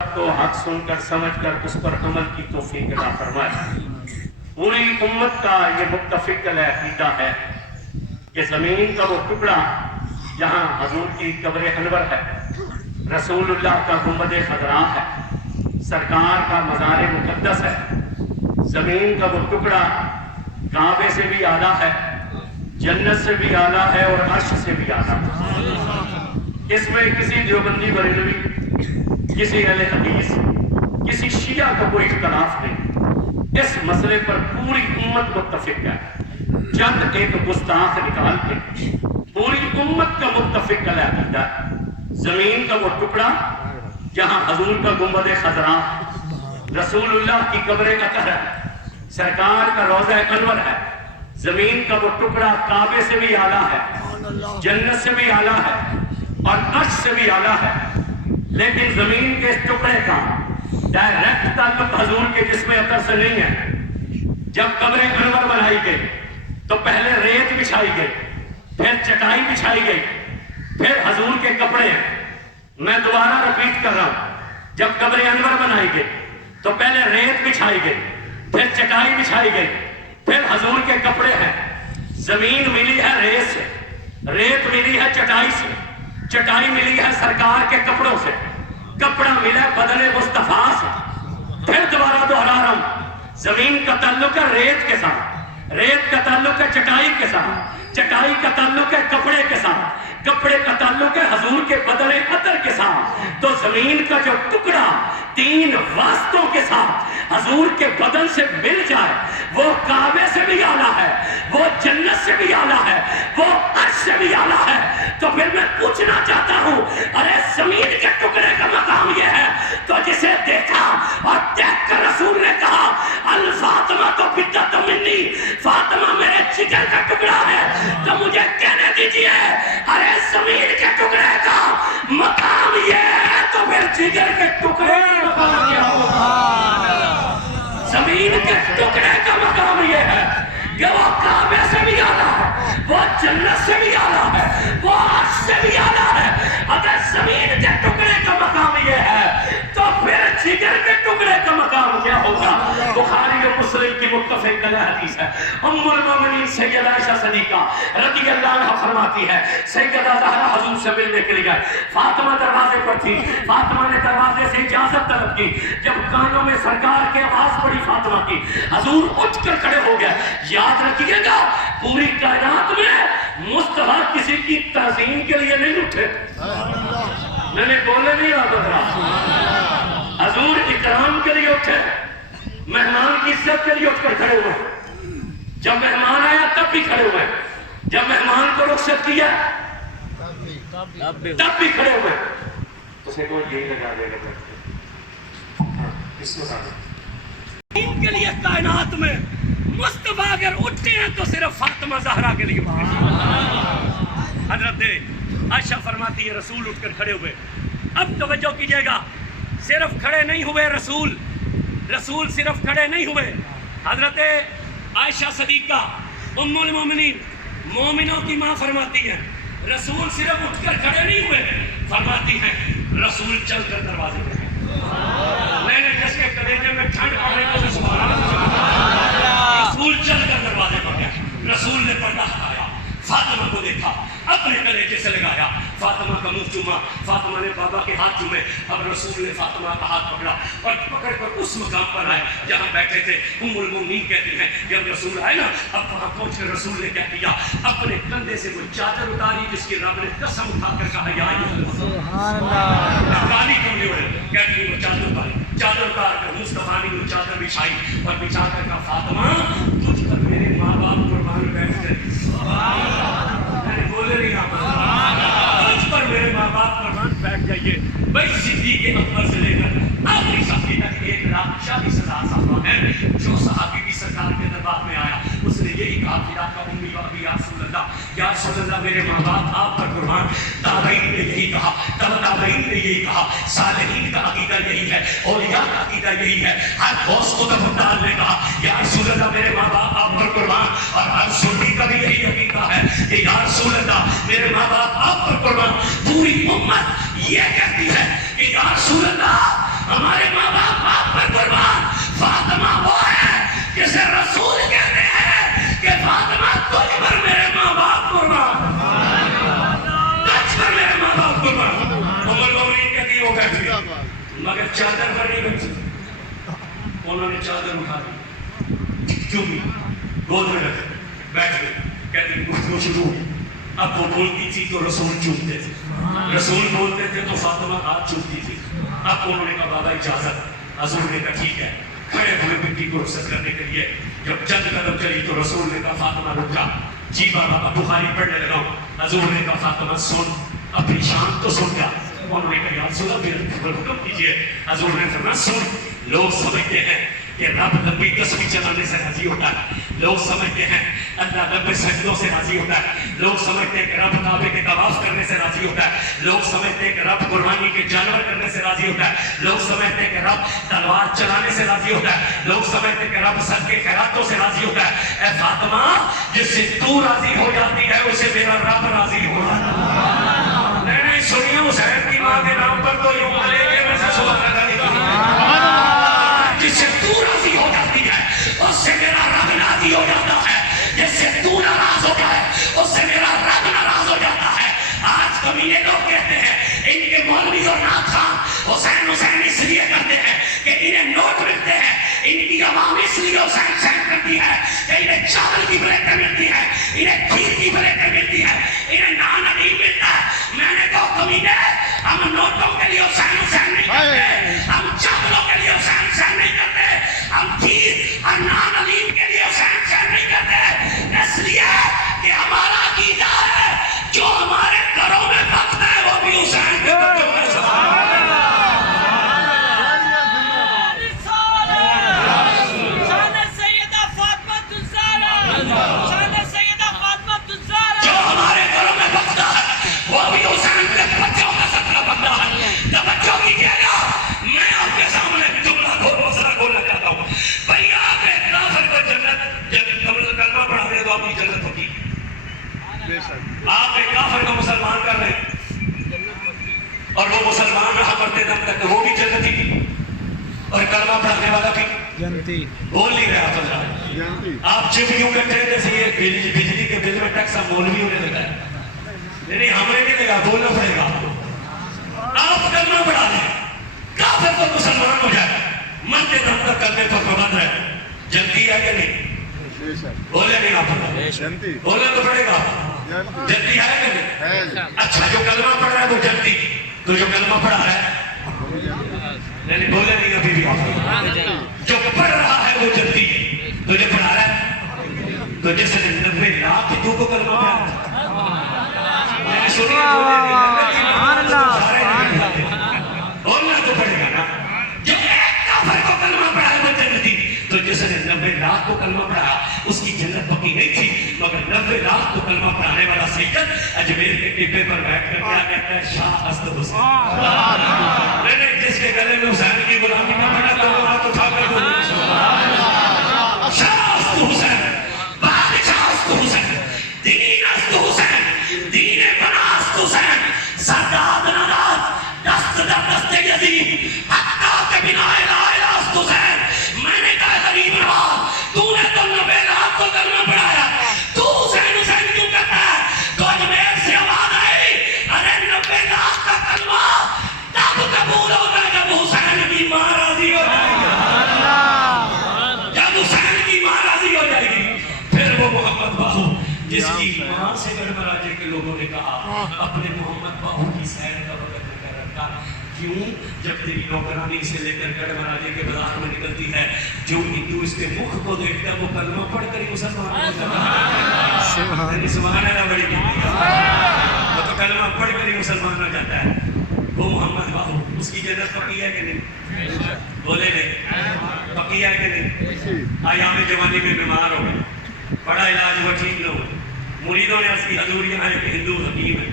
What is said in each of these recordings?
کو حق سن کر سمجھ کر اس پر عمل کی توفیق عطا فرمائے۔ پوری امت کا یہ متفق عقیدہ ہے کہ زمین کا وہ ٹکڑا جہاں حضور کی قبر انور ہے، رسول اللہ کا گنبد خضراء ہے، سرکار کا مزار مقدس ہے، زمین کا وہ ٹکڑا کعبے سے بھی اعلیٰ ہے، جنت سے بھی اعلیٰ ہے اور عرش سے بھی اعلیٰ ہے۔ اس میں کسی دیوبندی بریلوی، کسی اہل حدیث، کسی شیعہ کا کوئی اختلاف نہیں، اس مسئلے پر پوری امت متفق ہے۔ چند ایک گستاخ نکال کے پوری امت کا متفق عقیدہ ہے زمین کا وہ ٹکڑا جہاں حضور کا گنبد خضراء، رسول اللہ کی قبر اطہر ہے، سرکار کا روضہ انور ہے، زمین کا وہ ٹکڑا کعبے سے بھی اعلیٰ ہے، جنت سے بھی اعلیٰ ہے اور عرش سے بھی اعلیٰ ہے۔ لیکن زمین کے اس ٹکڑے کا ڈائریکٹ تعلق حضور کے جسم اطہر سے نہیں ہے۔ جب قبر انور بنائی گئی تو پہلے ریت بچھائی گئی، پھر چٹائی بچھائی گئی، پھر حضور کے کپڑے ہیں۔ میں دوبارہ رپیٹ کر رہا ہوں، جب قبر انور بنائی گئی تو پہلے ریت بچھائی گئی، پھر چٹائی بچھائی گئی، پھر حضور کے کپڑے ہیں۔ زمین ملی ہے ریت سے، ریت ملی ہے چٹائی سے، چٹائی ملی ہے سرکار کے کپڑوں سے، کپڑا ملا بدن مصطفیٰ سے۔ پھر دوبارہ دوہرا رہا ہوں، زمین کا تعلق ہے ریت کے ساتھ، ریت کا تعلق ہے چٹائی کے ساتھ، چٹائی کا تعلق ہے کپڑے کے ساتھ، کپڑے کا تعلق ہے حضور کے بدن اطہر کے ساتھ۔ تو زمین کا جو ٹکڑا تین واسطوں کے ساتھ حضور کے بدن سے مل جائے، وہ کعبے سے بھی اعلیٰ ہے، وہ جنت سے بھی اعلیٰ ہے، وہ عرش سے بھی اعلیٰ ہے۔ تو پھر میں پوچھنا چاہتا ہوں، ارے زمین کے ٹکڑے کا مقام یہ ہے، تو جسے دیکھا اور دیکھ کر رسول نے کہا الفاطمہ تو بدت منی، فاطمہ میرے جگر کا ٹکڑا ہے، تو مجھے کہنے دیجئے ارے زمین کے ٹکڑے کا مقام یہ ہے، تو پھر جگر کے ٹکڑے کا مقام کیا ہوگا؟ زمین کے ٹکڑے کا مقام یہ ہے کہ وہ کعبے سے بھی اعلیٰ ہے، وہ جنت سے بھی اعلیٰ ہے، وہ عرش سے بھی اعلیٰ ہے۔ اگر زمین کے ٹکڑے کا مقام یہ ہے تو پھر جگر کے ٹکڑے کا مقام کیا ہوگا؟ بخاری و مسلم کی متفق حدیث ہے، ام المومنین سیدہ عائشہ صدیقہ رضی اللہ عنہا فرماتی ہے، سیدہ زہرا حضور سے ملنے کے لیے فاطمہ دروازے پر تھی، فاطمہ نے دروازے سے اجازت طلب کی، جب کانوں میں سرکار کے آواز پڑی فاطمہ کی، حضور اٹھ کر کھڑے ہو گئے۔ یاد رکھیے گا پوری کائنات میں مصطفیٰ کسی کی تعظیم کے لیے نہیں اٹھے، میں نے بولنے نہیں رہا، حضور اکرام کے لیے اٹھے، مہمان کی عزت کے لیے اٹھ کر کھڑے ہوئے۔ جب مہمان آیا تب بھی کھڑے ہوئے، جب مہمان کو رخصت کیا تب بھی کھڑے ہوئے۔ اسے کوئی یہی لگا دے گا اس کو ان کے لیے کائنات میں مصطفیٰ اگر اٹھتے ہیں تو صرف فاطمہ زہرا کے لیے اٹھتے ہیں۔ حضرت عائشہ فرماتی ہے رسول اٹھ کر کھڑے ہوئے۔ اب توجہ کیجئے گا، صرف کھڑے نہیں ہوئے رسول صرف کھڑے نہیں ہوئے۔ حضرت عائشہ صدیقہ ام المومنین مومنوں کی ماں فرماتی ہے رسول صرف اٹھ کر کھڑے نہیں ہوئے، فرماتی ہیں رسول چل کر دروازے پہ میں نے جس کے کلیجے میں ٹھنڈ پڑنے کو رسول چل کر دروازے پر گیا، رسول نے پردہ ہٹایا، فاطمہ کو دیکھا، اپنے کلیجے سے لگایا، فاطمہ کا منہ چوما، فاطمہ نے بابا کے ہاتھ چومے۔ اب رسول نے فاطمہ کا ہاتھ پکڑا اور پکڑ کر اس مقام پر آئے جہاں بیٹھے تھے۔ ام المومنین کہتی ہیں جب رسول آئے نا، اب وہاں پہنچ کر رسول نے کیا کیا، اپنے کندھے سے وہ چادر اتاری جس کی رب نے قسم اٹھا کر کہا یا سبحان اللہ، کالی کیوں نہیں ہوئے؟ کہتی وہ چادر اتاری، چادر اتار کر مصطفیٰ نے وہ چادر بچھائی اور بچھا کر کہا فاطمہ تجھ پر میرے ماں باپ قربان بیٹھ گئے، بولے نہیں تجھ پر میرے ماں باپ قربان بیٹھ جائیے۔ بھائی صدیق اکبر سے لے کر آخری صحابی تک 1,40,000 صحابہ ہیں جو صحابی کی سرکار کے دربار میں آیا، اس نے یہی کہا کہ آپ کا امی و ابی یا رسول اللہ، یا رسول اللہ میرے ماں باپ آپ پر قربان۔ تابعین نے یہی کہا، تابعین نے یہی کہا، صالحین کا عقیدہ یہی ہے، اولیاء کا عقیدہ یہی ہے۔ ہر غوث قطب نے کہا یا رسول اللہ میرے ماں باپ آپ پر قربان، اور ہر سنی کا بھی یہی عقیدہ ہے کہ یا رسول اللہ میرے ماں باپ آپ پر قربان۔ پوری امت یہ کہتی ہے کہ یا رسول اللہ مگر چادر پر نہیں بیٹھ سکتے. انہوں نے چادر اٹھا دی, کیوں بھی گود میں رکھ بیٹھ گئے. کہتے گفتگو شروع ہوئی. اب وہ بولتی تھی تو رسول چومتے تھے, رسول بولتے تھے تو فاطمہ ہاتھ چومتی تھی. اب انہوں نے کہا بابا اجازت. حضور نے کہا ٹھیک ہے. کھڑے ہوئے بیٹی کو رخصت کرنے کے لیے جب چند قدم چلی تو رسول نے کہا فاطمہ رک جا. جی بابا اب بخاری پڑھنے لگا ہوں. حضور نے کہا فاطمہ سن, اپنی شان تو سن جا. انہوں نے کہا یا رسول اللہ پھر حکم کیجیے. حضور نے فرمایا سن, لوگ سمجھتے ہیں کہ رب لمبی تسبیح چلانے سے راضی ہوتا ہے, لوگ سمجھتے ہیں اللہ لمبے سجدوں سے راضی ہوتا ہے, لوگ سمجھتے ہیں کہ رب کعبے کے طواف کرنے سے راضی ہوتا ہے, لوگ سمجھتے ہیں کہ رب قربانی کے جانور کرنے سے راضی ہوتا ہے, لوگ سمجھتے ہیں کہ رب تلوار چلانے سے راضی ہوتا ہے, لوگ سمجھتے ہیں کہ رب صدقے خیراتوں سے راضی ہوتا ہے. اے فاطمہ جس سے تو راضی ہو جاتی ہے اسے میرا رب راضی ہو جاتا ہے. نہیں سنیے, حسین کی ماں کے نام پر تو یوں ملے گے میں سے سبحان اللہ نہیں کہا. جس سے تو راضی ہو جاتی ہے اس سے میرا رب راضی ہو جاتا ہے. جس سے تو ناراض ہو جائے اس سے میرا رب ناراض ہو جاتا ہے. آج کمینے لوگ کہتے ہیں ان کے مولوی اور نعت خان حسین حسین اس لیے کرتے ہیں کہ انہیں نوٹ ملتے ہیں, ان کی عوام اس لیے حسین حسین کرتی ہے کہ انہیں چاول کی بریکیں ملتی ہے, انہیں کھیر کی بریکیں ملتی ہے, انہیں نان علی ملتا ہے. میں نے کہا کمینے ہم نوٹوں کے لیے حسین حسین نہیں کرتے, ہم چاولوں کے لیے حسین حسین نہیں کرتے, ہم کھیر اور نان علیم کے لیے حسین حسین نہیں کرتے. اس لیے کہ ہمارا عقیدہ ہے جو ہمارے گھروں میں پکتا ہے وہ بھی حسین کے بچوں میں سبحان اللہ. جو ہمارے گھروں میں پکتا ہے وہ بھی حسین کے بچوں کا سطرہ پکتا ہے. توجہ کیجیے گا, میں آپ کے سامنے جملہ کھول مسئلہ کھولنا چاہتا ہوں. بھئی آپ ایک کافر کو جنت جب کلمہ پڑھا دے تو آپ کی جنت ہوگی. آپ ایک کافر کو مسلمان کر رہے ہیں اور وہ مسلمان رہا کرتے دم تک وہ بھی جنتی کی اور کلمہ پڑھانے والا بھی جنتی. بول نہیں رہا تو آپ چپ یوں کرتے ہیں جیسے یہ بجلی کے بل میں ٹیکس مولوی ہونے لگا ہے. نہیں ہمیں نہیں لگا, بولنا پڑے گا آپ کو. آپ کلمہ پڑھا لیں, کافر کو مسلمان ہو جائے, مرتے دم تک کلمے پر پابند رہے, جنتی ہے کہ نہیں؟ بولے نہیں آپ, بولنا تو پڑے گا. جنتی ہے کہ نہیں؟ اچھا جو کلمہ پڑھ رہا ہے وہ جنتی, تو جو کلمہ پڑھا رہا ہے نہیں بولے نہیں ابھی بھی آپ, جو پڑھ رہا ہے وہ جنتی ہے, تو جو پڑھا رہا ہے تو جیسے 90 لاکھ ہندو کو کلمہ پڑھا بولنا تو پڑے گا نا. جو ایک کافر کو کلمہ پڑھا ہے وہ جنتی, تو جس نے 90 لاکھ کو کلمہ پڑھا اس کی جنت پکی نہیں تھی, مگر 90 لاکھ کو کلمہ پڑھانے والا سید اجمیر کے ٹپے پر بیٹھ کر کیا کہتا ہے, شاہ است حسین. نہیں جس کے گلے میں حسین کی غلامی کا پڑا تو وہ ہاتھ اٹھا کر شاہ است حسین, بادشاہ است حسین, دین است حسین, دین بنا است حسین, سرداد ناداد دست در دست یزید حقا کے بنا الہ الہ است حسین. میں نے کہا غریب رہا, تو نے تو 90 لاکھ کو کلمہ پڑھایا, تو حسین حسین کیوں کہتا ہے؟ تو اجمیر سے آواز آئی, ارے 90 لاکھ کا کلمہ تب قبول ہوگا جب حسین کی ماں راضی ہو جائے گی. جب حسین کی ماں راضی ہو جائے گی پھر وہ محمد باہو جس کی ماں سے گڑبڑاجے کے لوگوں نے کہا اپنے محمد باہو کی سیر کا وقت نہ کر رکھا. کیوں؟ جب تیری نوکرانی سے لے کر گڑبڑاجے کے بازار میں نکلتی ہے, جو ہندو اس کے مکھ کو دیکھتا ہے وہ کلمہ پڑھ کر ہی مسلمان ہو جاتا ہے. سبحان اللہ, بڑی بات ہے, وہ تو کلمہ پڑھ کر ہی مسلمان ہو جاتا ہے. وہ محمد باہو اس کی جنت پکی ہے کہ نہیں؟ بولے نہیں پکی ہے کہ نہیں؟ ایام جوانی میں بیمار ہو گئے, بڑا علاج وہ ٹھیک نہ ہو, مریدوں نے اس کی حضور یہاں ایک ہندو حکیم ہے,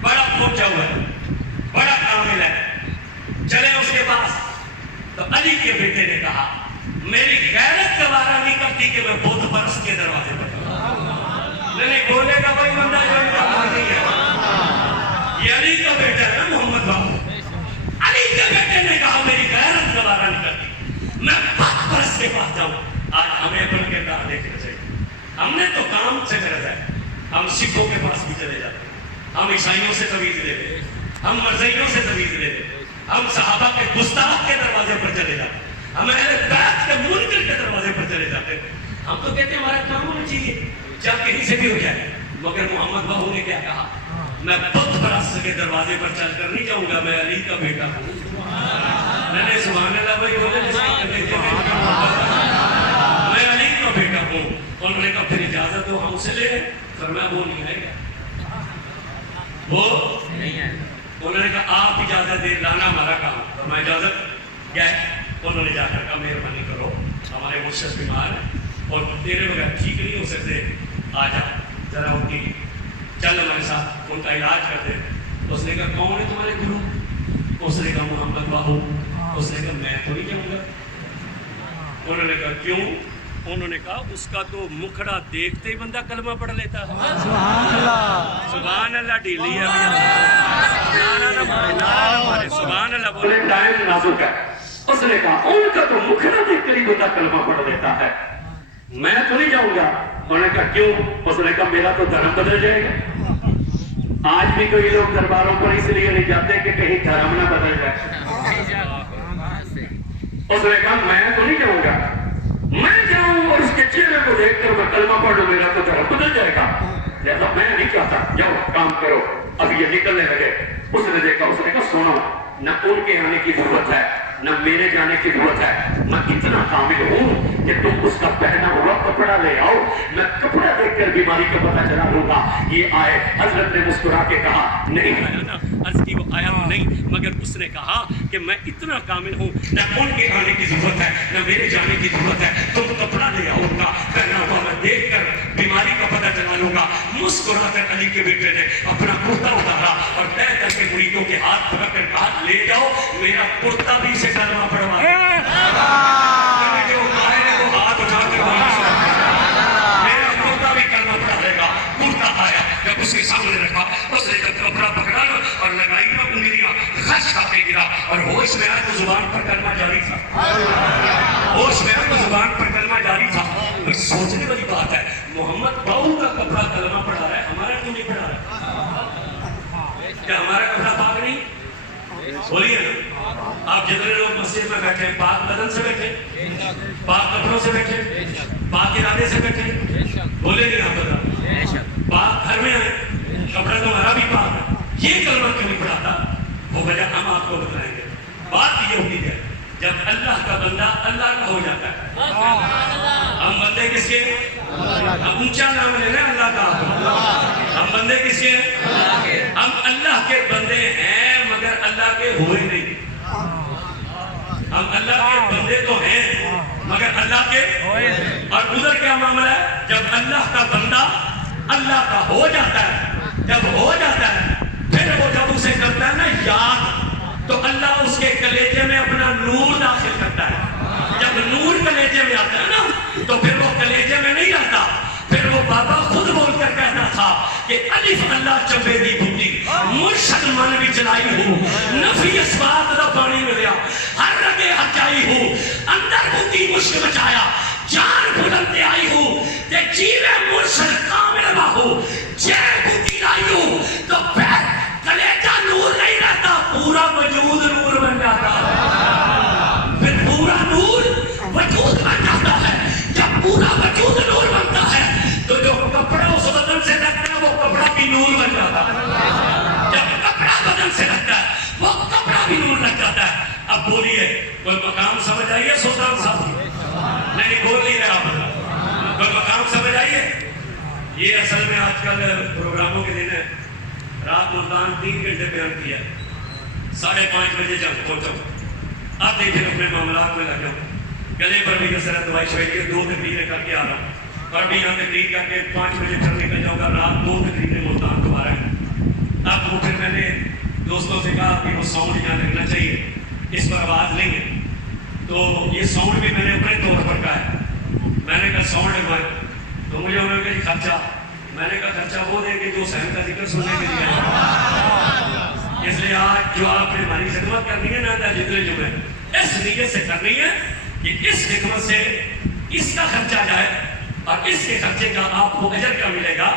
بڑا پہنچا ہوا ہے, بڑا کامل ہے, چلے اس کے پاس. تو علی کے بیٹے نے کہا میری غیرت گوارا نہیں کرتی کہ میں بت پرست کے دروازے پر نہیں بولے گا کوئی بندہ جو ان کا نہیں ہے. یہ علی کا بیٹا ہے نا محمد باہو, علی کے بیٹے نے کہا میری غیرت گوارا نہیں کرتی میں بت پرست کے پاس جاؤں. آج ہمیں اپنے کردار دیکھنا چاہیے. ہم نے تو کام سے غرض ہے, ہم سکھوں کے پاس بھی چلے جاتے ہیں, ہم عیسائیوں سے تویز لیتے ہیں, ہم مرزائیوں سے تویز لیتے ہیں, ہم صحابہ کے گستاخ کے دروازے پر چلے جاتے، ہم اہل بیت کے منکر کے دروازے پر چلے جاتے. ہم تو کہتے ہیں ہمارا کام ہونا چاہیے جب کہیں سے بھی ہو جائے. مگر محمد بہو نے کیا کہا؟ میں بت پرست کے دروازے پر چل کر نہیں جاؤں گا، میں علی کا بیٹا ہوں. میں نے سبحان اللہ بھائی بولے میں علی کا بیٹا ہوں. انہوں نے کہا پھر اجازت دو ہم اسے لے لیں. فرمایا وہ نہیں ہے کیا؟ وہ نہیں ہے. انہوں نے کہا آپ اجازت دے، لانا ہمارا کام. فرمایا اجازت گئے. انہوں نے جا کر کہا مہربانی کرو ہمارے مرشد بیمار ہیں اور تیرے بغیر ٹھیک نہیں ہو سکتے، آ جا ذرا ان کی چل ہمارے ساتھ ان کا علاج کر دے. اس نے کہا کون ہے تمہارے گرو؟ اس نے کہا محمد باہو. اس نے کہا میں تو نہیں جاؤں گا. انہوں نے کہا کیوں؟ انہوں نے کہا اس کا تو مکھڑا دیکھتے ہی بندہ کلمہ پڑھ لیتا ہے. سبحان اللہ، سبحان اللہ. ڈیلی ہے سبحان اللہ بولے. ٹائم نازک ہے. اس نے کہا ان کا تو مکھڑا دیکھ کر ہی بندہ کلمہ پڑھ لیتا ہے، میں تو نہیں جاؤں گا. انہوں نے کہا کیوں؟ اس نے کہا میرا تو دھرم بدل جائے گا. آج بھی کوئی لوگ درباروں پر اس لیے نہیں جاتے کہ کہیں دھرم نہ بدل جائے. اس نے کہا میں تو نہیں جاؤں گا، میں جاؤں اور اس کے چہرے کو دیکھ کر میں کلمہ پڑھ لوں، میرا تو دھرم بدل جائے گا. لہذا میں نہیں چاہتا، جاؤ کام کرو. اب یہ نکلنے لگے. اس نے دیکھا، اس نے کہا سنو، نہ ان کے آنے کی ضرورت ہے نہ میرے جانے کی ضرورت ہے. میں اتنا کامل ہوں کہ تم اس کا پہنا ہوا کپڑا لے آؤ، میں کپڑا دیکھ کر بیماری کا پتہ چلا لوں گا. یہ آئے. حضرت نے مسکرا کے کہا نہیں. عرض کی وہ آیا تو نہیں، مگر اس نے کہا کہ میں اتنا کامل ہوں، نہ ان کے آنے کی ضرورت ہے نہ میرے جانے کی ضرورت ہے. تم کپڑا لے آؤ ان کا پہنا ہوا، میں دیکھ کر بیماری کا پتہ چلا لوں گا. مسکرا کر علی کے بیٹے نے اپنا کرتا اتارا اور طے کر کے مریدوں کے ہاتھ پکڑ کر کہا لے جاؤ، میرا کرتا بھی سے کلمہ پڑھوا. جو آئے وہ ہاتھ اٹھا کر میرا کرتا بھی کلمہ پڑھا لے گا. کرتا آیا، جب اس کے سامنے رکھا اس نے جب کپڑا پکڑا اور لگائی نا انگلیاں، خش کھا کے گرا اور ہوش میں آیا تو زبان پر کلمہ جاری تھا. ہوش میں آیا تو زبان پر کلمہ جاری تھا. سوچنے والی بات ہے، محمد باؤ کا کپڑا کلمہ پڑھا رہا ہے، ہمارا کیوں نہیں پڑھا رہا؟ کیا ہمارا کپڑا پاک نہیں؟ بولیے نا. آپ جتنے لوگ مسجد میں بیٹھے پاک بدن سے بیٹھے، پاک کپڑوں سے بیٹھے، پاک ارادے سے بیٹھے، بولے نہیں آپ بتا. پاک گھر میں آئے، کپڑا تو ہمارا بھی پاک ہے، یہ کلمہ کیوں نہیں پڑھاتا؟ وہ وجہ ہم آپ کو بتائیں گے. بات یہ ہوتی ہے جب اللہ کا بندہ اللہ کا ہو جاتا ہے. ہم بندے کس کے؟ ہم اونچا نام لے رہے ہیں اللہ کا. ہم بندے کس کے؟ ہم اللہ کے بندے ہیں مگر اللہ کے ہوئے نہیں. ہم اللہ کے بندے تو ہیں مگر اللہ کے. اور ادھر کیا معاملہ ہے؟ جب اللہ کا بندہ اللہ کا ہو جاتا ہے، جب ہو جاتا ہے پھر وہ جب اسے کرتا ہے نا یاد، تو اللہ اس کے کلیجے میں اپنا نور داخل کرتا ہے. جب نور کلیجے میں آتا ہے نا تو پھر وہ کلیجے میں نہیں آتا، پھر وہ بابا خود بول کر کہنا تھا کہ الف اللہ چبے دی بوٹی مرشد من بھی چلائی ہوں، نفی اس بات دا پانی ملیا، ہر رگے ہچائی ہوں، اندر بوٹی مشک بچایا، جان بلندے آئی ہوں تے جیوے مرشد کامل باہو جے بوٹی لائی ہوں تو پھر کلیجہ نور نہیں رہتا، پورا وجود نور بن جاتا ہے. پھر پورا نور وجود بن جاتا ہے. جب پورا وجود نور بنتا ہے تو جو کپڑا اس بدن سے لگتا ہے وہ کپڑا بھی نور بن جاتا ہے. جب کپڑا بدن سے لگتا ہے وہ کپڑا بھی نور لگ جاتا ہے. اب بولیے کوئی مقام سمجھ آئیے سلطان صاحب؟ نہیں بول نہیں رہا بتا. کوئی مقام سمجھ آئیے؟ یہ اصل میں آج کل پروگراموں کے دن ہے. رات ملتان 3 گھنٹے بیان کیا، 5:30 بجے جب پہنچو. اب دیکھیں اپنے معاملات میں لگ جاؤ. گلے پر بھی کثرت دوائی شوائی کے 2 تقریریں کر کے آ رہا ہوں اور بھی یہاں تقریر کر کے 5 بجے پھر نکل جاؤں گا. رات 2 تقریریں ملتان دوبارہ ہیں. اب وہ پھر میں نے دوستوں سے کہا کہ وہ ساؤنڈ یہاں لگنا چاہیے، اس پر آواز نہیں ہے. تو یہ ساؤنڈ بھی میں نے اپنے طور پر کہا ہے. میں نے کہا ساؤنڈ لگوائے تو مجھے انہوں نے کہا خرچہ. میں نے کہا خرچہ وہ دیں گے جو حسین کا ذکر سننے کے لیے. اس لیے آج جو آپ نے ہماری خدمت کرنی ہے نا جتنے جو ہے اس نیت سے کرنی ہے کہ اس خدمت سے اس کا خرچہ جائے اور اس کے خرچے کا آپ کو اجر کیا ملے گا.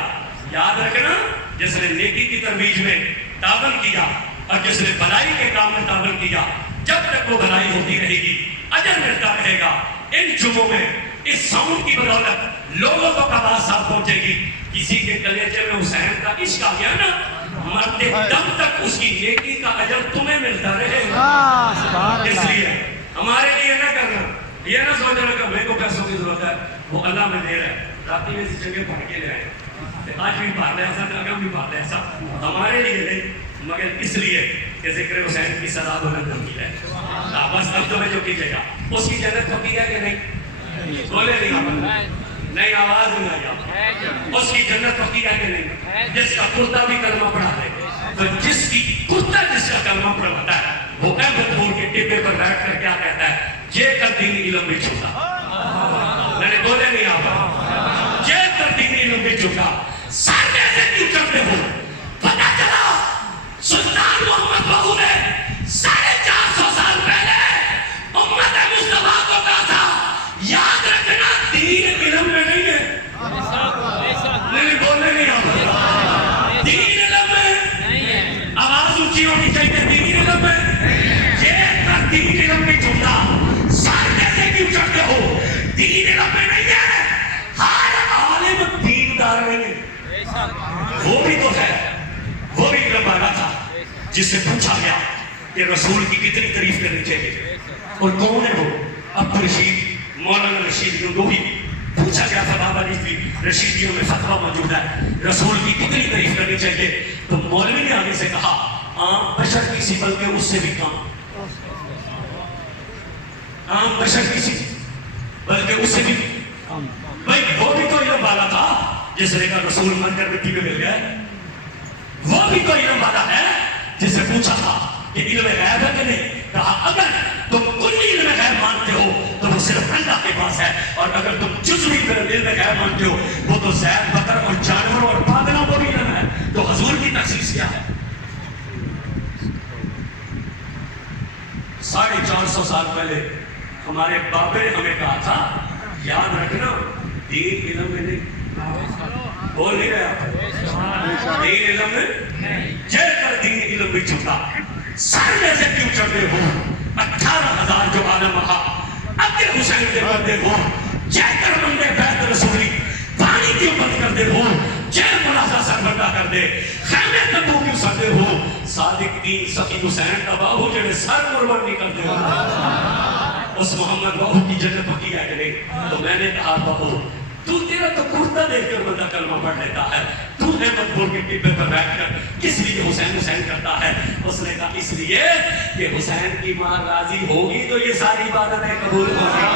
یاد رکھنا جس نے نیکی کی ترویج میں تعاون کیا اور جس نے بھلائی کے کام میں تعاون کیا جب تک وہ بھلائی ہوتی رہے گی اجر ملتا رہے گا. ان جمعوں میں اس ساؤنڈ کی بدولت لوگوں کو آواز صاف پہنچے گی. کسی کے کلیجے میں حسین کا عشق آ گیا نا, مرتے دم تک اس کی نیکی کا اجر تمہیں ملتا رہے گا. اس لیے ہمارے لیے نہ کرنا, یہ نہ سوچنا کہ میرے کو پیسوں کی ضرورت ہے, وہ اللہ میں دے رہا ہے. راتی میں اسی جگہ پڑھ کے لے آئے, آج بھی پڑھ لے ایسا, اگر بھی پڑھ لے ایسا, ہمارے لیے نہیں مگر اس لیے کہ ذکر حسین کی سزا بلند ہوتی ہے. بس اب تو میں جو کیجیے گا اس کی جنت ہوتی ہے کہ نہیں؟ بولے نہیں, آواز نہیں آئی. اس کی جنت ہوتی ہے کہ نہیں؟ جس کا کرتا بھی کلمہ پڑھا ہے, تو جس کی کرتا جس کا کلمہ پڑھاتا ہے وہ احمد پور کے ٹبے پر بیٹھ کر کیا کہتا ہے, یہ کر دینی علم بھی چھوٹا. میں نے بولے نہیں آتا, یہ کر دینی علم بھی چھوٹا. سارے سے کیوں کرتے ہو؟ پتا چلا سلطان محمد بہو نے 450 سال پہلے امت مصطفیٰ کو کہا تھا, یاد رکھنا دین علم میں نہیں ہے. نہیں بولنے نہیں آتا, دین علم میں آواز اونچی ہونی چاہیے. دین علم میں یہ کر دین علم میں چھوٹا. سارے سے کیوں چڑھتے ہو؟ دین علم میں نہیں ہے. ہر عالم دیندار نہیں ہے. وہ بھی تو ہے, وہ بھی علم والا تھا جس سے پوچھا گیا کہ رسول کی کتنی تعریف کرنی چاہیے, اور کون ہے وہ؟ عبد الرشید, مولانا رشید گنگوہی. پوچھا گیا فتاوی رشیدی, رشیدیوں میں فتویٰ موجود ہے, رسول کی کتنی تعریف کرنی چاہیے. تو مولوی نے آگے سے کہا, عام بشر کی سی بلکہ اس سے بھی کم. عام بشر کی سی بلکہ اس سے بھی کم. بھائی وہ بھی تو علم والا تھا جس نے کہا رسول مر کر مٹی میں مل گئے. وہ بھی تو علم والا ہے جس سے پوچھا تھا کہ علم غیب ہے کہ نہیں. کہا اگر تم کلی علم غیب مانتے ہو تو وہ صرف اللہ کے پاس ہے, اور اگر تم جزوی علم غیب مانتے ہو وہ تو زید, بکر اور جانوروں اور بادلوں کو بھی علم ہے. تو حضور کی تخصیص کیا ہے؟ 450 سال پہلے ہمارے بابے نے ہمیں کہا تھا, یاد رکھنا دین علم میں نہیں. بول نہیں رہے آپ, دین علم میں جے کر دین علم بھی چھوٹا. سارے سے کیوں چڑھتے ہو؟ 18,000 جو عالم وہاں عبد حسین دے بندے ہو, جے کر بندے بیت رسولی پانی کیوں بند کر دے ہو, جے منازع سر بندہ کر دے, خیمے تبو کیوں سردے ہو, صادق دین سخی حسین کا باہو جڑے سر مرور نہیں کرتے ہو. اس محمد باہو کی جنت ہوتی ہے کہ نہیں؟ تو میں نے کہا باہو تو تیرا تو کرتا دیکھ کر بندہ کلمہ پڑھ لیتا ہے, تو احمد پور کے ٹبے پر بیٹھ کر کس لیے حسین حسین کرتا ہے؟ اس نے کہا اس لیے کہ حسین کی ماں راضی ہوگی تو یہ ساری عبادتیں قبول ہوگی.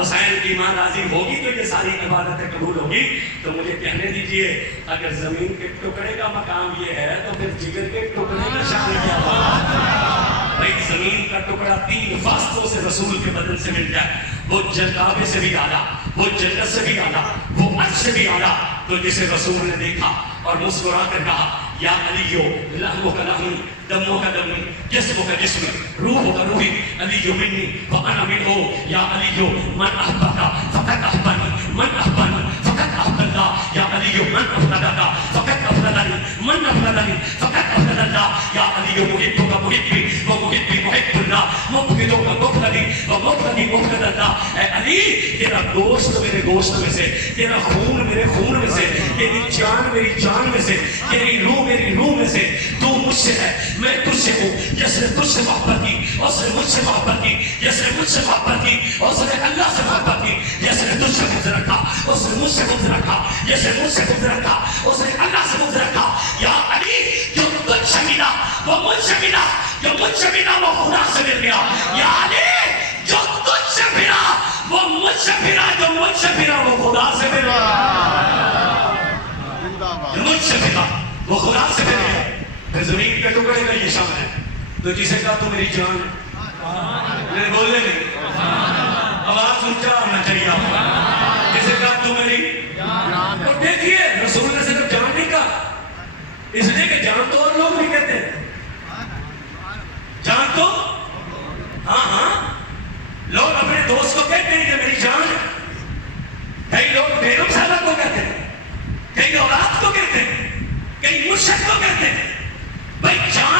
حسین کی ماں راضی ہوگی تو یہ ساری عبادتیں قبول ہوگی. تو مجھے کہنے دیجئے, اگر زمین کے ٹکڑے کا مقام یہ ہے تو پھر جگر کے ٹکڑے کا شان کیا ہوگا؟ بھائی زمین کا ٹکڑا 3 واسطوں سے رسول کے بدن سے مل جائے, وہ جنابے سے بھی آلہ, وہ جنت سے بھی آلہ, وہ عرش سے بھی آلہ. تو جسے رسول نے دیکھا اور مسکرا کر کہا, یا علیو لحمو کا لحمی, دمو کا دمی, جسمو کا جسم, روحو کا روحی, علیو منی وانا منہو. یا علیو من احبکا فقط احبنی, من احبنی فقط احب اللہ. یا علیو من افردکا فقط افردنی, من افردنی فقط افرد اللہ. یا علیو محبو کا محبی و محبی محب اللہ, مبغضو کا مبغضی و مبغضی مبغض اللہ. اے علی تیرا گوشت میرے گوشت میں سے, تیرا خون میرے خون میں سے, تیری جان میری جان میں سے, تیری روح میری روح میں سے. تو مجھ سے ہے, میں تجھ سے ہوں. جس نے تجھ سے محبت کی اس نے مجھ سے محبت کی, جس نے مجھ سے محبت کی اس نے اللہ سے محبت کی, جس نے تجھ سے بغض رکھا اس نے مجھ سے بغض رکھا, جس نے مجھ سے بغض رکھا اس نے اللہ سے بغض رکھا. یا علی جو تجھ سے ملا وہ مجھ سے ملا, جو مجھ سے ملا وہ خدا سے مل گیا. یا علی جو تجھ سے پھرا وہ مجھ سے پھرا, جو مجھ سے پھرا وہ خدا سے ملا. جو مجھ سے پھرا وہ خدا سے مل گیا. پھر زمین کے ٹکڑے کا یہ شان ہے. تو جسے کہا تو میری جان ہے, میں بولنے نہیں, آواز اونچا ہونا چاہیے آپ. جسے کہا تو میری جان. اور دیکھیے رسول نے صرف جان نہیں کہا, اس لیے کہ جان تو اور لوگ بھی کہتے ہیں. جان تو ہاں لوگ اپنے دوست کو کہتے ہیں کہ میری جان ہے. کئی لوگ بیگم صاحبہ کو کہتے ہیں, کئی اولاد کو کہتے ہیں, کئی مرشد کو کہتے ہیں. بھائی جان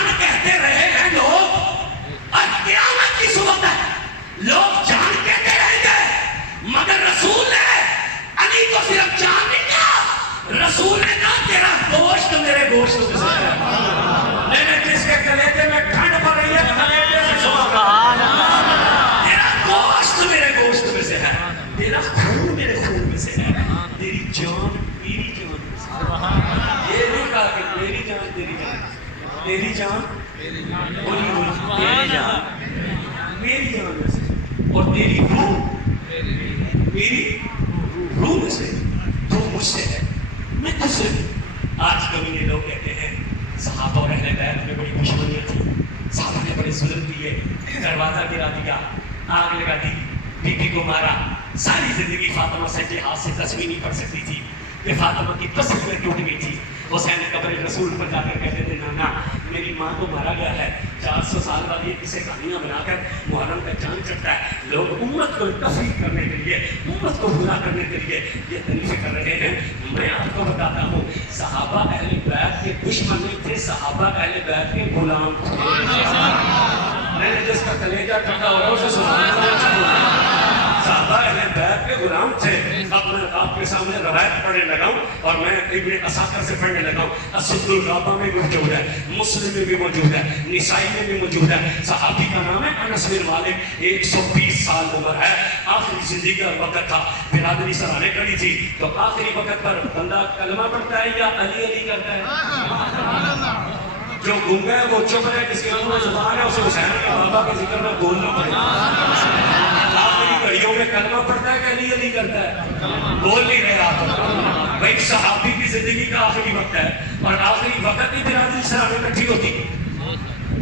اور تیری روح میری روح میں سے، تو مجھ سے ہے، میں تجھ سے ہوں۔ آج کبھی یہ لوگ کہتے ہیں صحابہ اور اہل بیت میں بڑی دشمنیاں تھی، صحابہ نے بڑے ظلم کیے، دروازہ گرا دیا، آگ لگا دی، بی بی کو مارا، ساری زندگی فاطمہ سجے ہاتھ سے تصویر نہیں پڑھ سکتی تھی کہ فاطمہ کی تصویر ٹوٹ گئی تھی۔ حسین قبر رسول پر جا کر کہتے تھے نانا میری ماں کو مارا گیا ہے، 400 سال بعد یہ کسے کہانیاں بنا کر محرم کا چاند چڑھتا ہے، لوگ امت کو تفریح کرنے کے لیے، امت کو برا کرنے کے لیے یہ تعریفیں کر رہے ہیں۔ میں آپ کو بتاتا ہوں صحابہ اہل بیت کے دشمن نہیں تھے، صحابہ اہل بیت کے غلام تھے۔ میں نے جس کا کلیجہ ٹھنڈا ہو رہا ہے اسے سبحان اللہ، صحابہ اہل بیت کے غلام تھے۔ اب میں آپ کے سامنے روایت پڑھنے لگا ہوں اور میں ابن اساکر سے پڑھنے لگا ہوں۔ السنن الغابہ میں بھی موجود ہے، مسلم میں بھی موجود ہے، نسائی میں بھی موجود ہے۔ صحابی کا نام ہے انس بن مالک، 120 سال عمر ہے، آخری زندگی کا وقت تھا، برادری سرانے کڑی تھی، تو آخری وقت پر بندہ کلمہ پڑھتا ہے یا علی علی کرتا ہے؟ جو گنگا ہے وہ چپ ہے، جس کے منہ میں زبان ہے اسے حسین کے بابا کے ذکر میں بولنا پڑے گا۔ آخری گھڑیوں میں کلمہ پڑھتا ہے کہ علی علی کرتا ہے؟ بول نہیں رہے آپ بھائی، صحابی کی زندگی کا آخری وقت ہے اور آخری وقت ہی برادری سرانے کٹھی ہوتی،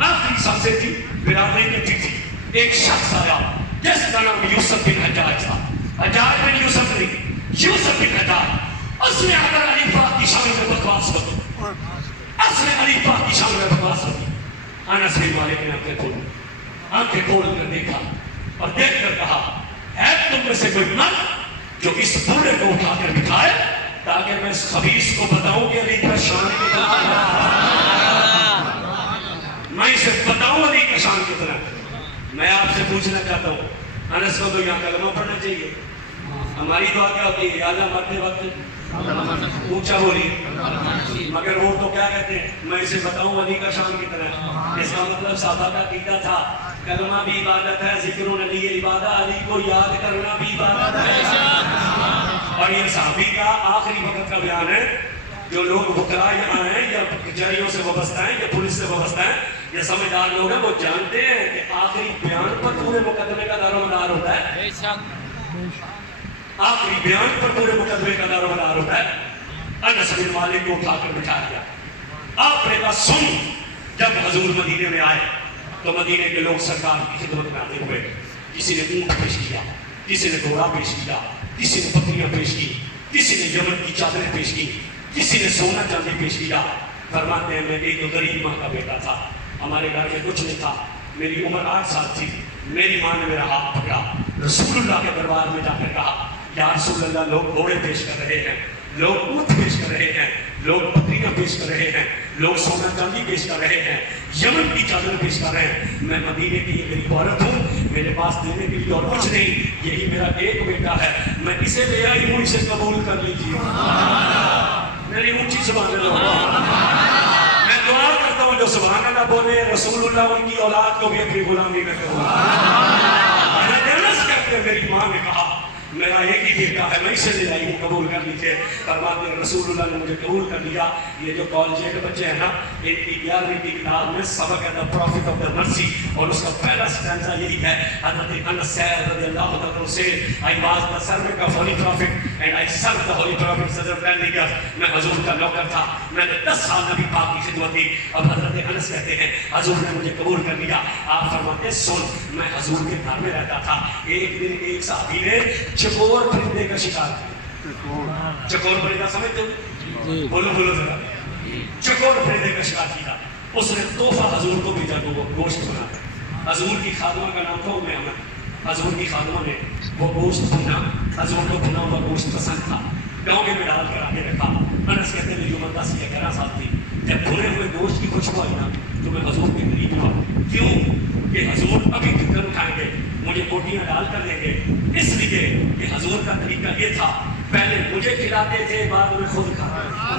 آخری سانسیں تھی، برادری کٹھی تھی۔ ایک شخص آیا جس کا نام یوسف بن حجاج تھا، حجاج بن یوسف نہیں، یوسف بن حجاج۔ اس نے اگر علی پاک کی شان میں بکواس ہوتی، اس نے علی پاک کی شان میں بکواس ہوتی، انس بن مالک نے آنکھیں کھول کر دیکھا اور دیکھ کر کہا ہے تم میں سے کوئی مرد جو اس بوڑھے کو اٹھا کر بٹھائے تاکہ میں اس خبیث کو بتاؤں کہ علی کا شان کتنا ہے، میں اسے بتاؤں علی کا شان کتنا ہے۔ میں آپ سے پوچھنا چاہتا ہوں انس کو تو یہاں کلمہ پڑھنا چاہیے، ہماری دعا کیا ہوتی ہے؟ یا اللہ مرتے وقت اونچا بولیے، مگر وہ تو کیا کہتے ہیں میں اسے بتاؤں علی کا شان کتنا ہے۔ اس کا مطلب صحابہ کا عقیدہ تھا کلمہ بھی عبادت ہے، ذکر علی عبادت، علی کو یاد کرنا بھی عبادت ہے۔ اور یہ صحابی کا آخری وقت کا بیان ہے۔ جو لوگ بکرا یہاں ہیں یا کچہریوں سے وابستہ ہیں یا پولیس سے وابستہ ہیں یا سمجھدار لوگ ہیں، وہ جانتے ہیں کہ آخری بیان پر پورے مقدمے کا دار و مدار ہوتا ہے، آخری بیان پر پورے مقدمے کا دار و مدار ہوتا ہے۔ انس بن مالک کو اٹھا کر بٹھا دیا۔ آپ نے کہا سن، جب حضور مدینے میں آئے تو مدینے کے لوگ سرکار کی خدمت میں آتے ہوئے کسی نے اونٹ پیش کیا، کسی نے گھوڑا پیش کیا، کسی نے بکریاں پیش کی، کسی نے یمن کی چادریں پیش کی، کسی نے سونا چاندی پیش کیا۔ فرماتے ہیں میں ایک غریب ماں کا بیٹا تھا، ہمارے گھر میں کچھ نہیں تھا، میری عمر 8 سال تھی، میری ماں نے میرا ہاتھ پکڑا، رسول اللہ کے دربار میں جا کر کہا یا رسول اللہ لوگ گھوڑے پیش کر رہے ہیں، لوگ اونٹ پیش کر رہے ہیں، لوگ بکریاں پیش کر رہے ہیں، لوگ سونا چاندی پیش کر رہے ہیں، یمن کی چادر پیش کر رہے ہیں، میں مدینے کی یہ غریب عورت ہوں، میرے پاس دینے کے لیے اور کچھ نہیں، یہی میرا ایک بیٹا ہے، میں اسے لے آئی ہوں، اسے قبول کر لیجیے۔ میری اونچی زبان اللہ، میں دعا کرتا ہوں جو سبحان اللہ بولے رسول اللہ ان کی اولاد کو بھی اپنی غلامی میں کروں۔ میری ماں نے کہا میرا ایک ہی بیٹا ہے، میں اسے لے آئی ہوں، قبول کر لیجیے۔ فرماتے ہیں رسول اللہ نے مجھے قبول کر لیا۔ یہ جو کالجے کے بچے ہیں نا، ان کی 11ویں کی کتاب میں سبق ہے دا پروفٹ آف دا مرسی، اور اس کا پہلا سٹینزا یہی ہے حضرت انس رضی اللہ عنہ سے I was the servant of Holy Prophet and I served the Holy Prophet for 10 years۔ میں حضور کا نوکر تھا، میں نے 10 سال نبی پاک کی خدمت کی۔ اب حضرت انس کہتے ہیں حضور نے مجھے قبول کر لیا۔ آپ فرماتے ہیں سن، میں حضور کے گھر میں رہتا تھا، ایک دن ایک صحابی نے چکور پرندے کا شکار کیا۔ چکور پرندہ سمجھتے ہو؟ بولو بولو ذرا، چکور پرندے کا شکار کیا۔ اس نے تحفہ حضور کو بھیجا تو وہ گوشت بنا۔ حضور کی خادمہ کا نام تھا ام ایمن۔ حضور کی خادمہ نے وہ گوشت بھنا، حضور کو بھنا ہوا گوشت پسند تھا، ڈونگے میں ڈال کر آگے رکھا۔ انس کہتے ہیں میری عمر 10 یا 11 سال تھی، جب بھنے ہوئے گوشت کی خوشبو آئی نا تو میں حضور کے قریب ہوا۔ کیوں کہ حضور ابھی ٹکر اٹھائیں گے، مجھے بوٹیاں ڈال کر دیں گے، اس لیے کہ حضور کا طریقہ یہ تھا پہلے مجھے کھلاتے تھے بعد میں خود کھاتے تھے۔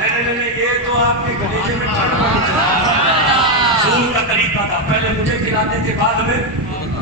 نہیں یہ تو آپ کے کلیجے میں حضور کا طریقہ تھا، پہلے مجھے کھلاتے تھے بعد میں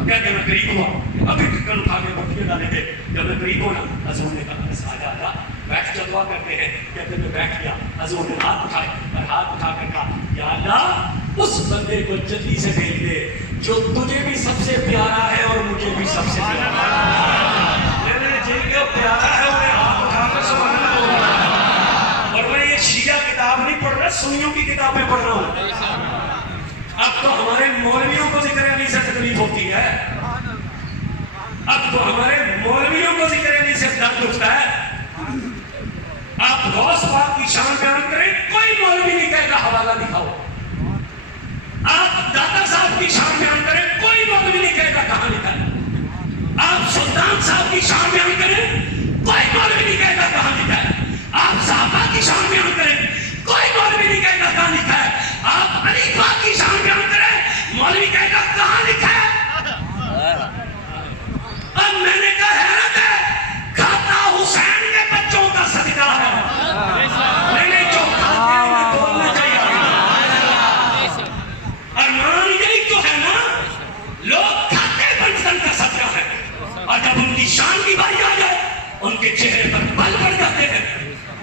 کہتے میں قریب ہوا، ابھی ٹکر اٹھا کے بوٹیاں ڈالیں گے، جب میں قریب ہونا حضور نے کہا آ جاتا بیٹھ جا، دعا کرتے ہیں، کہتے میں بیٹھ گیا۔ حضور نے ہاتھ اٹھائے اور ہاتھ اٹھا کر کہا یا اللہ اس بندے کو جلدی سے بھیج دے جو تجھے بھی سب سے پیارا ہے اور مجھے سب سے پیارا ہے، میرے جن کو پیارا ہے انہیں ہاتھ اٹھا کر سبحان اللہ۔ اور میں یہ شیعہ کتاب نہیں پڑھ رہا، سنیوں کی کتابیں پڑھ رہا ہوں۔ اب تو ہمارے مولویوں کو ذکر علی سے تکلیف ہوتی ہے، اب تو ہمارے مولویوں کو ذکر علی سے درد اٹھتا ہے۔ آپ غوث پاک کی شان بیان کریں، کوئی مولوی نہیں کہتا حوالہ دکھاؤ۔ آپ داتا صاحب کی شان بیان کریں، کوئی مولوی نہیں کہتا کہاں لکھا ہے۔ آپ سلطان صاحب کی شان بیان کریں، کوئی مولوی نہیں کہتا کہاں لکھا ہے۔ آپ صحابہ کی شان بیان کریں، کوئی مولوی نہیں کہتا کہاں لکھا ہے۔ آپ علی پاک کی شان بیان کریں، مولوی کہتا کہاں لکھا ہے۔ اب میں نے کہا حیرت ہے، کھاتا حسین کے بچوں کا صدقہ ہے، میں نے جو کھاتے ہیں انہیں بولنا چاہیے۔ ارمان یہی تو ہے نا، لوگ کھاتے بنسن کا صدقہ ہے، اور جب ان کی شان کی باری آ جائے ان کے چہرے پر بل پڑ جاتے ہیں۔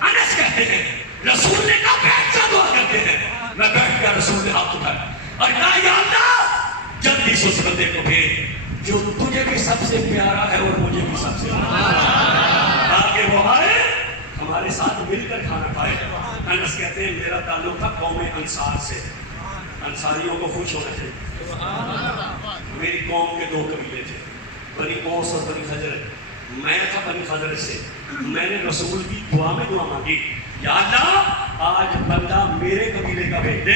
انس کہتے ہیں رسول نے کہا بیٹھ جا دعا کرتے ہیں، میں بیٹھ گیا، رسول نے ہاتھ اٹھایا اور کہا یا اللہ جلدی سے اس بندے کو بھیج جو تجھے بھی سب سے پیارا ہے اور مجھے بھی سب سے پیارا۔ آگے وہ آئے ہمارے ساتھ مل کر کھانا کھائے۔ انس کہتے ہیں میرا تعلق تھا قوم انصار سے، انصاریوں کو خوش ہونا چاہیے۔ میری قوم کے دو قبیلے تھے، بنی اوس اور بنی خزرج۔ میں تھا بنی خزرج سے۔ میں نے رسول کی دعا میں دعا مانگی، یا اللہ آج بندہ میرے قبیلے کا بھیج دے،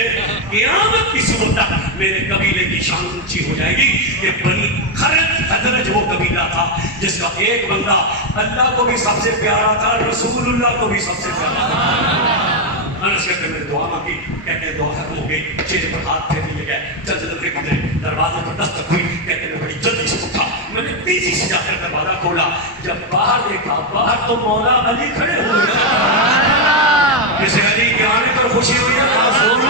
قیامت کی صبح تک میرے قبیلے کی شان اونچی ہو جائے گی کہ بنی خزرج وہ قبیلہ تھا جس کا ایک بندہ اللہ کو بھی سب سے پیارا تھا، رسول اللہ کو بھی سب سے پیارا تھا۔ انس کہتے میں نے دعا مانگی، کہتے دعا ختم ہو گئی، چہرے پر ہاتھ پھیر لیے گئے، چند دفعے گزرے، دروازے پر دستک ہوئی، کہتے میں بڑی جلدی سے اٹھا، میں نے تیزی سے جا کر دروازہ کھولا، جب باہر دیکھا باہر تو مولا علی کھڑے ہوئے ہیں۔ جسے علی کے آنے پر خوشی ہوئی ہے رسول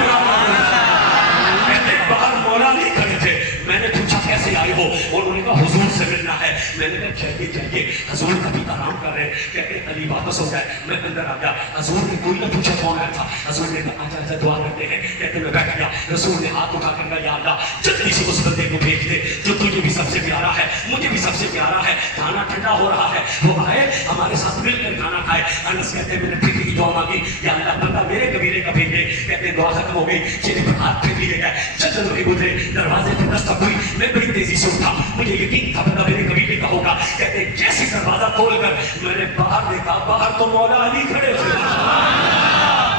کہتے باہر مولا علی کھڑے تھے۔ میں نے پوچھا کیسے آئے ہو؟ اور انہوں نے کہا حضور سے ملنا ہے۔ میں نے کہا چاہیے چاہیے، حضور کبھی آرام کر رہے، کہتے علی واپس ہو گئے۔ میں اندر آ گیا، حضور نے کوئی نہ پوچھا کون آیا تھا، حضور نے کہا آجا آجا دعا کرتے ہیں۔ کہتے میں بیٹھ گیا، رسول نے ہاتھ اٹھا کر کہا یا اللہ جلدی سے اس بندے کو بھیج دے جو تجھے بھی سب سے پیارا ہے، مجھے بھی سب سے پیارا ہے۔ کھانا ٹھنڈا ہو رہا ہے، وہ آئے ہمارے ساتھ مل کر کھانا کھائے۔ انس کہتے میں نے پھر کی دعا مانگی، یا اللہ بندہ میرے قبیلے کا بھیج دے۔ کہتے دعا ختم ہو گئی، چہرے پر ہاتھ پھیر لیے گئے، چند دفعے گزرے، دروازے پر دستک ہوئی، میں بڑی تیزی سے اٹھا، مجھے یقین تھا بندہ میرے قبیلے کا ہوگا۔ کہتے جیسے دروازہ کھول کر میں نے باہر دیکھا، باہر تو مولا علی کھڑے تھے۔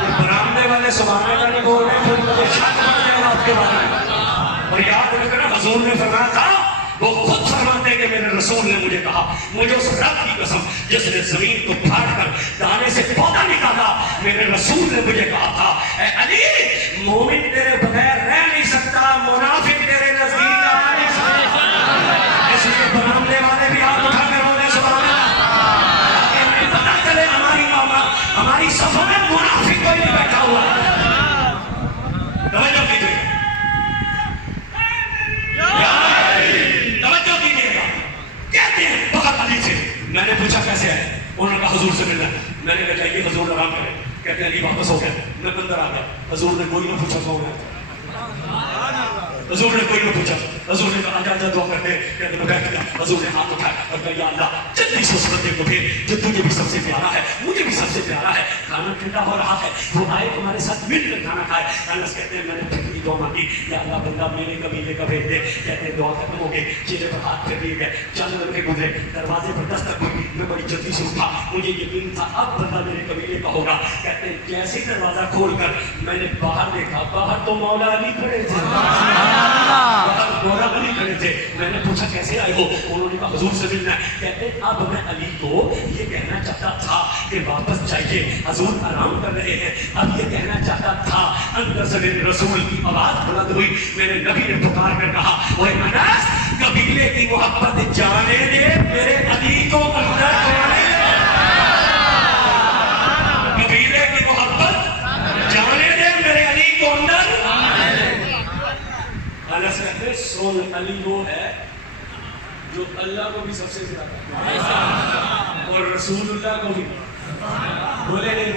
یہ برامدے والے سبحان اللہ نہیں بول رہے، پھر مجھے شک پڑ گیا آپ کے بارے میں۔ اور یاد رکھنا حضور نے فرمایا تھا، وہ خود فرماتے کہ میرے رسول نے مجھے کہا، مجھے اس رب کی قسم جس نے زمین کو پھاڑ کر دانے سے پودا نکالا، میرے رسول نے مجھے کہا تھا اے علی مومن تیرے بغیر رہ نہیں سکتا، منافق تیرے نزدیک آ نہیں سکتا۔ اس لیے برامدے والے بھی ہاتھ اٹھا کر بولے سبحان اللہ، تاکہ ہمیں پتہ چلے ہماری صفوں میں منافق کوئی نہیں بیٹھا ہوا ہے۔ توجہ کیجیے، توجہ کیجیے گا۔ کہتے ہیں بہت علی سے میں نے پوچھا کیسے آئے، انہوں نے کہا حضور سے ملنا ہے۔ میں نے کہا چاہیے حضور آرام کریں۔ کہتے ہیں علی واپس ہو گئے، میں اندر آ گیا، حضور نے کوئی نہ پوچھا کون ہے، حضور نے کوئی نہ پوچھا، حضور نے کہا آجا آجا دعا کرتے ہیں۔ کہتے میں بیٹھ گیا، حضور نے ہاتھ اٹھایا اور کہا یا اللہ جلدی سے اس بندے کو بھیج جو تجھے بھی سب سے پیارا ہے، مجھے بھی سب سے پیارا ہے۔ کھانا ٹھنڈا ہو رہا ہے، وہ آئے ہمارے ساتھ مل کر کھانا کھائے۔ انس کہتے ہیں میں نے پھر دعا مانگی، یا اللہ بندہ میرے قبیلے کا بھیج دے۔ کہتے ہیں دعا ختم ہو گئی، چہرے پر ہاتھ پھیر لیے گئے، چند دفعے گزرے، دروازے پر دستک ہوئی، میں بڑی جلدی سے اٹھا، مجھے یقین تھا اب بندہ میرے قبیلے کا ہوگا۔ کہتے ہیں جیسے دروازہ کھول کر میں نے باہر دیکھا، باہر تو مولا علی کھڑے تھے، مولا علی کھڑے تھے۔ میں نے پوچھا کیسے آئے ہو، انہوں نے کہا حضور سے ملنا ہے۔ کہتے اب میں علی کو یہ کہنا چاہتا تھا کہ واپس جائیے، حضور آرام کر رہے ہیں، اب یہ کہنا چاہتا تھا، اندر سے میرے رسول کی آواز بلند ہوئی، میرے نبی نے پکار کر کہا اوے انس قبیلے کی محبت جانے دے، میرے علی کو اندر آنے دے۔ قبیلے کی محبت جانے دے، میرے علی کو اندر آنے دے۔ انس کہتے سن علی وہ ہے جو اللہ کو بھی سب سے پیارا اور رسول اللہ کو بھی، بولے نہیں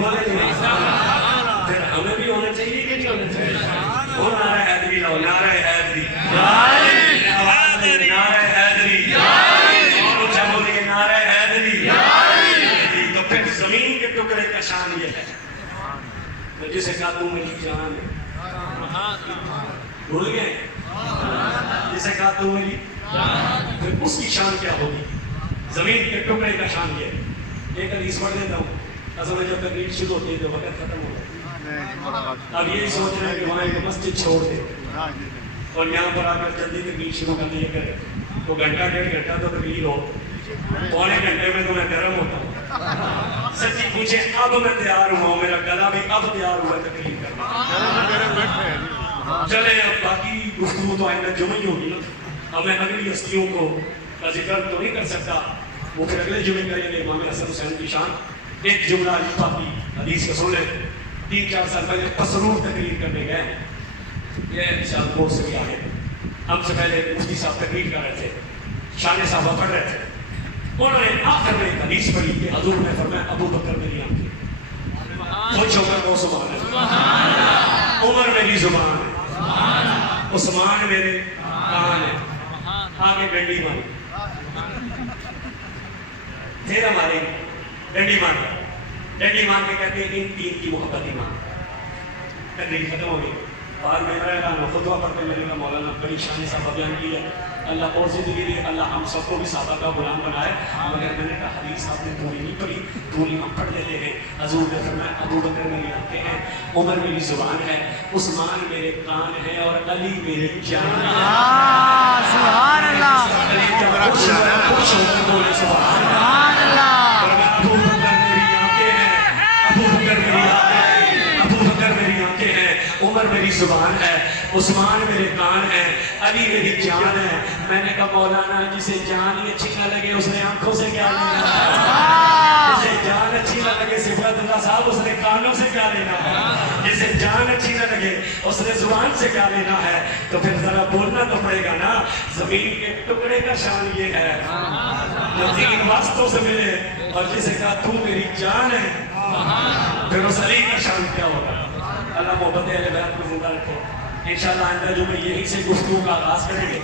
پھر ہمیں بھی ہونا چاہیے کہ نہیں ہونا چاہیے؟ وہ نعرہ حیدری لاؤ، نعرہ حیدری، نعرہ حیدری۔ تو میری جان ہے. بھول گئے جسے کہا تو میری پھر اس کی شان کیا ہوگی؟ زمین کے ٹکڑے کا شان یہ ہے. ایک حدیث پڑھ دیتا ہوں. اصل میں جب تقریر شروع ہوتی ہے تو وقت ختم ہو جاتا ہے. اب یہ سوچ رہے ہیں کہ وہاں ایک مسجد چھوڑ دے اور یہاں پر آ کر جلدی تقریر شروع کر دیا کرے تو گھنٹہ ڈیڑھ گھنٹہ تو تقریر ہو, پونے گھنٹے میں تو میں گرم ہوتا ہوں. سچی پوچھے اب میں تیار ہوا ہوں, میرا گلا بھی اب تیار ہوا تقریر کرنا. چلے اب باقی گفتگو تو آئندہ جمعہ ہی ہوگی نا. اب میں اگلی ہستیوں کو کا ذکر تو نہیں کر سکتا, وہ پھر اگلے جمعے کریں گے. امام حسن حسین کی شان ایک جملہ علی پاک کی حدیث کا سن لیں. 3-4 سال پہلے پسرور تقریر کرنے گئے, یہ سیالکوٹ سے بھی آگے. ہم سے پہلے مفتی صاحب تقریر کر رہے تھے, شان صاحبہ پڑھ رہے تھے. انہوں نے آخر میں ایک حدیث پڑھی کہ حضور نے فرمایا ابو بکر میری آنکھیں, خوش ہو کر وہ سبحان اللہ, عمر میری زبان ہے, عثمان میرے کان ہے, آگے ڈنڈی ماری پھر ہماری ڈنڈی ماری, ڈنڈی مان کے کہتے ہیں ان 3 کی محبت ایمان. تقریر ختم ہو گئی. بعد میں خطبہ پڑھتے میں نے مولانا بڑی شان صاحب بیان کی ہے, اللہ اور زندگی دے, اللہ ہم سب کو بھی صحابہ کا غلام بنائے. مگر میں نے کہا حدیث آپ نے پوری نہیں پڑھی, پوری ہم پڑھ لیتے ہیں. حضور نے فرمایا ابو بکر میری آنکھیں ہیں, عمر میری زبان ہے, عثمان میرے کان ہے, اور علی میرے جان ہے. سبحان اللہ, خوش ہو کر بولے سبحان اللہ. ابو بکر میری آنکھیں ہیں, ابو بکر میری آنکھیں ہیں, ابو بکر میری آنکھیں ہیں, عمر میری زبان ہے, عثمان میرے کان ہے, علی میری جان ہے. میں نے کہا مولانا جسے جان ہی اچھی نہ لگے اس نے آنکھوں سے کیا لینا, جسے جان اچھی نہ لگے صفات اللہ صاحب اس نے کانوں سے کیا لینا ہے, جسے جان اچھی نہ لگے اس نے زبان سے کیا لینا ہے. تو پھر ذرا بولنا تو پڑے گا نا. زمین کے ٹکڑے کا شان یہ ہے جو 3 واسطوں سے ملے, اور جسے کہا تو میری جان ہے, پھر اس علی کا شان کیا ہوگا. اللہ محبت اہل بیت کو زندہ رکھے. انشاءاللہ آئندہ جو میں یہی سے گفتگو کا آغاز کریں گے.